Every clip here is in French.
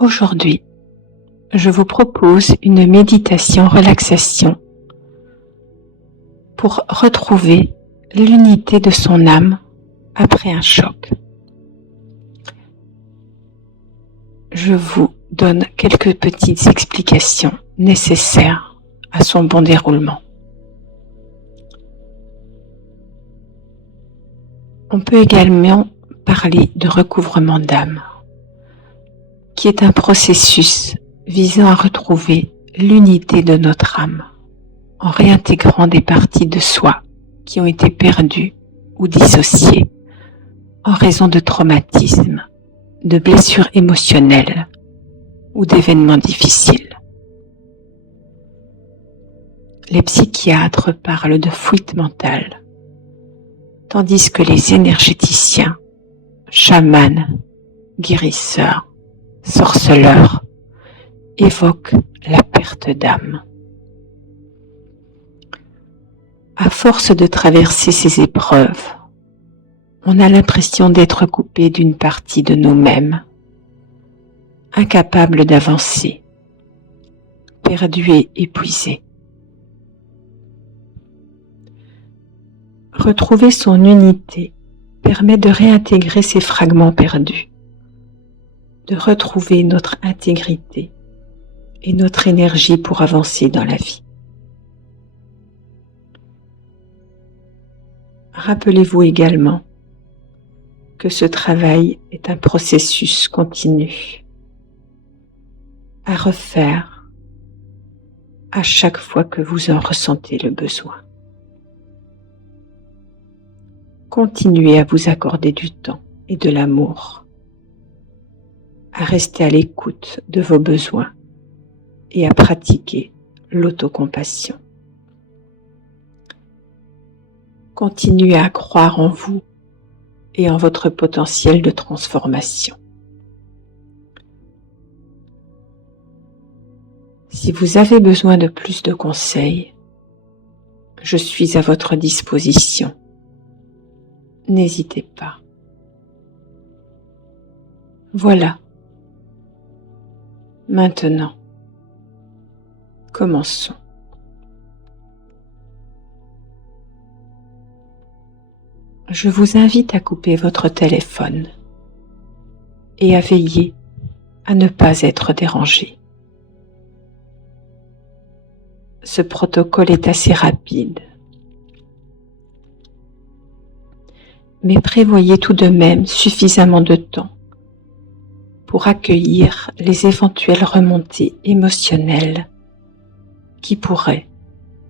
Aujourd'hui, je vous propose une méditation relaxation pour retrouver l'unité de son âme après un choc. Je vous donne quelques petites explications nécessaires à son bon déroulement. On peut également parler de recouvrement d'âme, qui est un processus visant à retrouver l'unité de notre âme en réintégrant des parties de soi qui ont été perdues ou dissociées en raison de traumatismes, de blessures émotionnelles ou d'événements difficiles. Les psychiatres parlent de fuite mentale, tandis que les énergéticiens, chamans, guérisseurs, sorceleurs évoquent la perte d'âme. À force de traverser ces épreuves, on a l'impression d'être coupé d'une partie de nous-mêmes, incapable d'avancer, perdu et épuisé. Retrouver son unité permet de réintégrer ces fragments perdus, de retrouver notre intégrité et notre énergie pour avancer dans la vie. Rappelez-vous également que ce travail est un processus continu à refaire à chaque fois que vous en ressentez le besoin. Continuez à vous accorder du temps et de l'amour, à rester à l'écoute de vos besoins et à pratiquer l'autocompassion. Continuez à croire en vous et en votre potentiel de transformation. Si vous avez besoin de plus de conseils, je suis à votre disposition. N'hésitez pas. Voilà. Maintenant, commençons. Je vous invite à couper votre téléphone et à veiller à ne pas être dérangé. Ce protocole est assez rapide, mais prévoyez tout de même suffisamment de temps pour accueillir les éventuelles remontées émotionnelles qui pourraient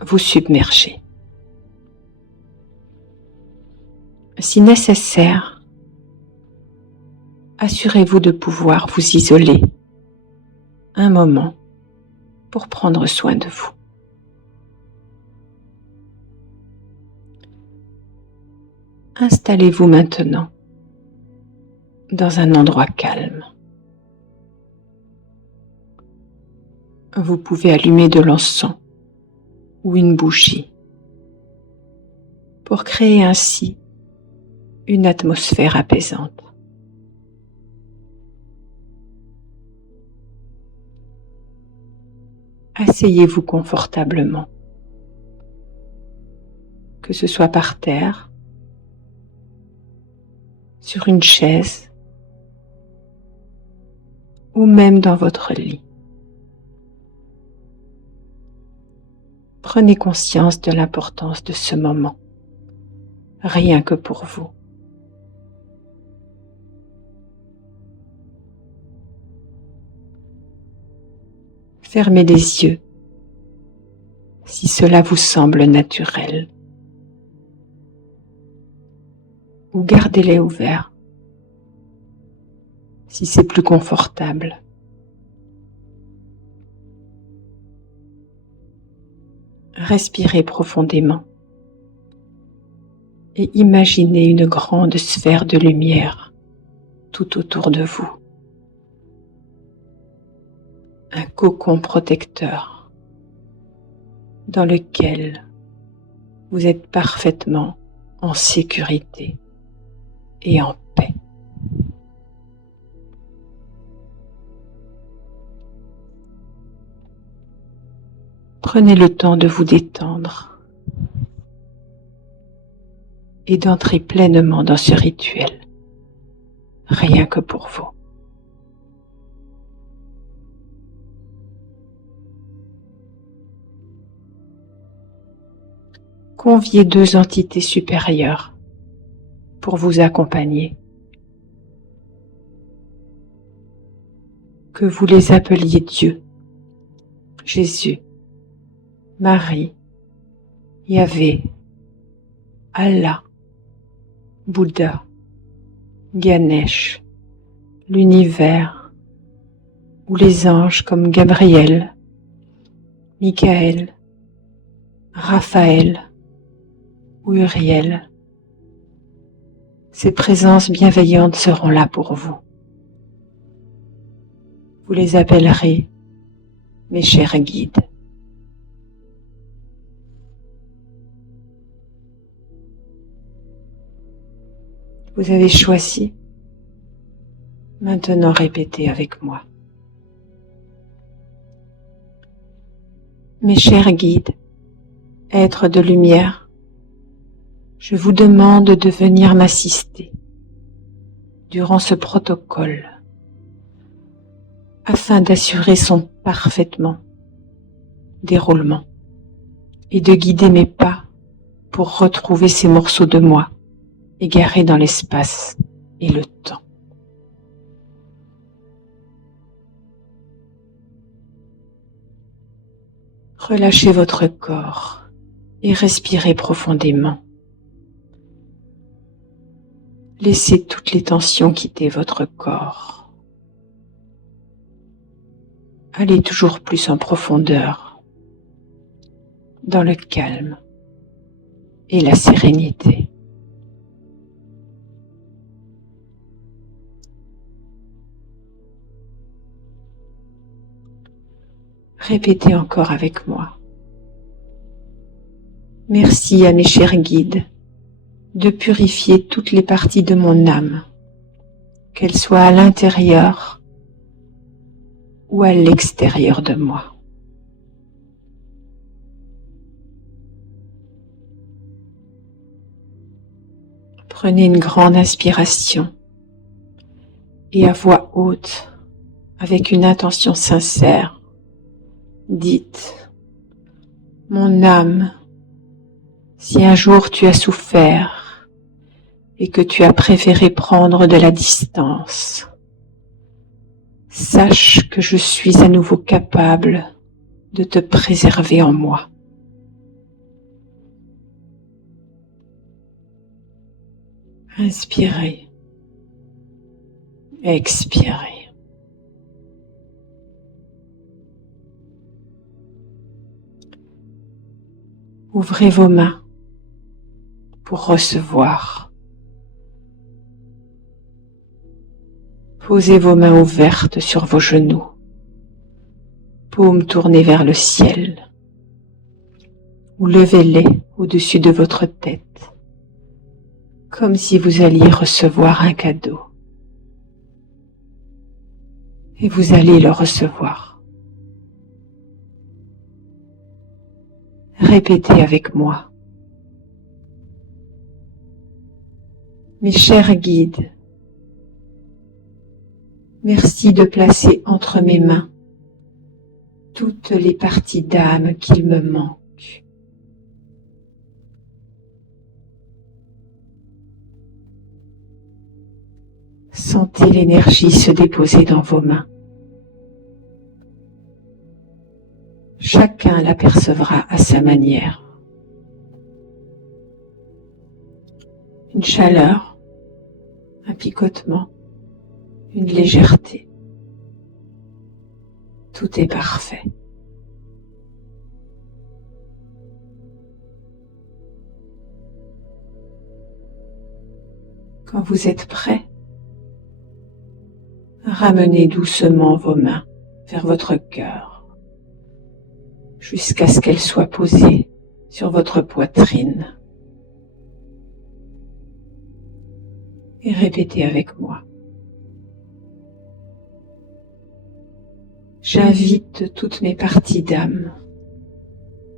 vous submerger. Si nécessaire, assurez-vous de pouvoir vous isoler un moment pour prendre soin de vous. Installez-vous maintenant dans un endroit calme. Vous pouvez allumer de l'encens ou une bougie pour créer ainsi une atmosphère apaisante. Asseyez-vous confortablement, que ce soit par terre, sur une chaise ou même dans votre lit. Prenez conscience de l'importance de ce moment, rien que pour vous. Fermez les yeux si cela vous semble naturel, ou gardez-les ouverts si c'est plus confortable. Respirez profondément et imaginez une grande sphère de lumière tout autour de vous. Un cocon protecteur dans lequel vous êtes parfaitement en sécurité et en paix. Prenez le temps de vous détendre et d'entrer pleinement dans ce rituel, rien que pour vous. Conviez 2 entités supérieures pour vous accompagner. Que vous les appeliez Dieu, Jésus, Marie, Yahvé, Allah, Bouddha, Ganesh, l'univers, ou les anges comme Gabriel, Michael, Raphaël ou Uriel. Ces présences bienveillantes seront là pour vous. Vous les appellerez mes chers guides. Vous avez choisi. Maintenant répétez avec moi. Mes chers guides, êtres de lumière, je vous demande de venir m'assister durant ce protocole afin d'assurer son parfaitement déroulement et de guider mes pas pour retrouver ces morceaux de moi égarés dans l'espace et le temps. Relâchez votre corps et respirez profondément. Laissez toutes les tensions quitter votre corps. Allez toujours plus en profondeur, dans le calme et la sérénité. Répétez encore avec moi. Merci à mes chers guides de purifier toutes les parties de mon âme, qu'elles soient à l'intérieur ou à l'extérieur de moi. Prenez une grande inspiration et à voix haute, avec une intention sincère, dites: mon âme, si un jour tu as souffert et que tu as préféré prendre de la distance, sache que je suis à nouveau capable de te préserver en moi. Inspirez, expirez. Ouvrez vos mains pour recevoir. Posez vos mains ouvertes sur vos genoux, paumes tournées vers le ciel, ou levez-les au-dessus de votre tête, comme si vous alliez recevoir un cadeau. Et vous allez le recevoir. Répétez avec moi. Mes chers guides, merci de placer entre mes mains toutes les parties d'âme qu'il me manque. Sentez l'énergie se déposer dans vos mains. Chacun l'apercevra à sa manière. Une chaleur, un picotement, une légèreté. Tout est parfait. Quand vous êtes prêt, ramenez doucement vos mains vers votre cœur, jusqu'à ce qu'elles soient posées sur votre poitrine. Et répétez avec moi. J'invite toutes mes parties d'âme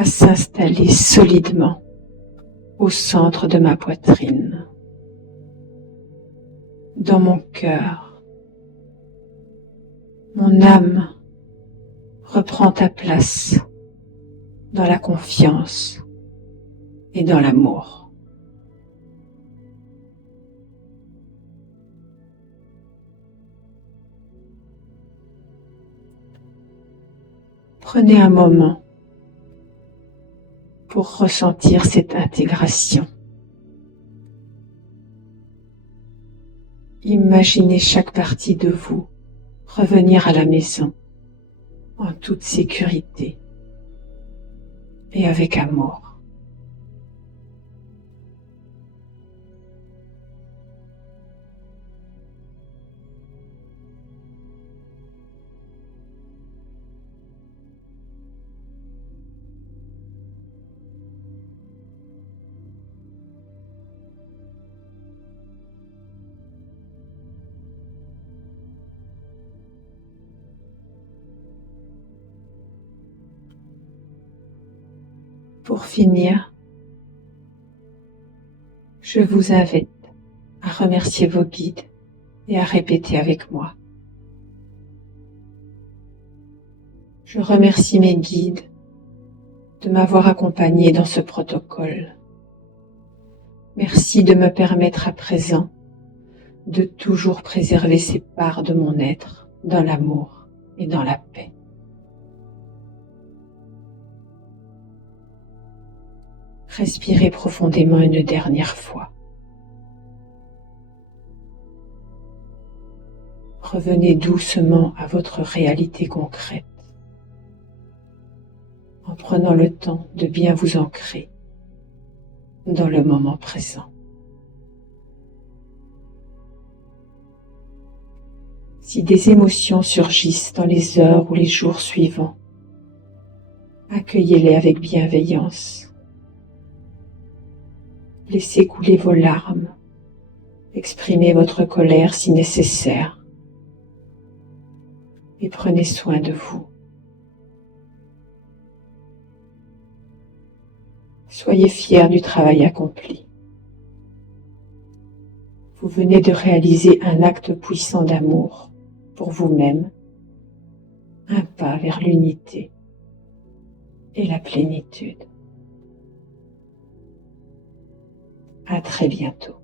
à s'installer solidement au centre de ma poitrine, dans mon cœur. Mon âme reprend ta place dans la confiance et dans l'amour. Prenez un moment pour ressentir cette intégration. Imaginez chaque partie de vous revenir à la maison en toute sécurité et avec amour. Pour finir, je vous invite à remercier vos guides et à répéter avec moi. Je remercie mes guides de m'avoir accompagné dans ce protocole. Merci de me permettre à présent de toujours préserver ces parts de mon être dans l'amour et dans la paix. Respirez profondément une dernière fois. Revenez doucement à votre réalité concrète, en prenant le temps de bien vous ancrer dans le moment présent. Si des émotions surgissent dans les heures ou les jours suivants, accueillez-les avec bienveillance. Laissez couler vos larmes, exprimez votre colère si nécessaire et prenez soin de vous. Soyez fiers du travail accompli. Vous venez de réaliser un acte puissant d'amour pour vous-même, un pas vers l'unité et la plénitude. À très bientôt.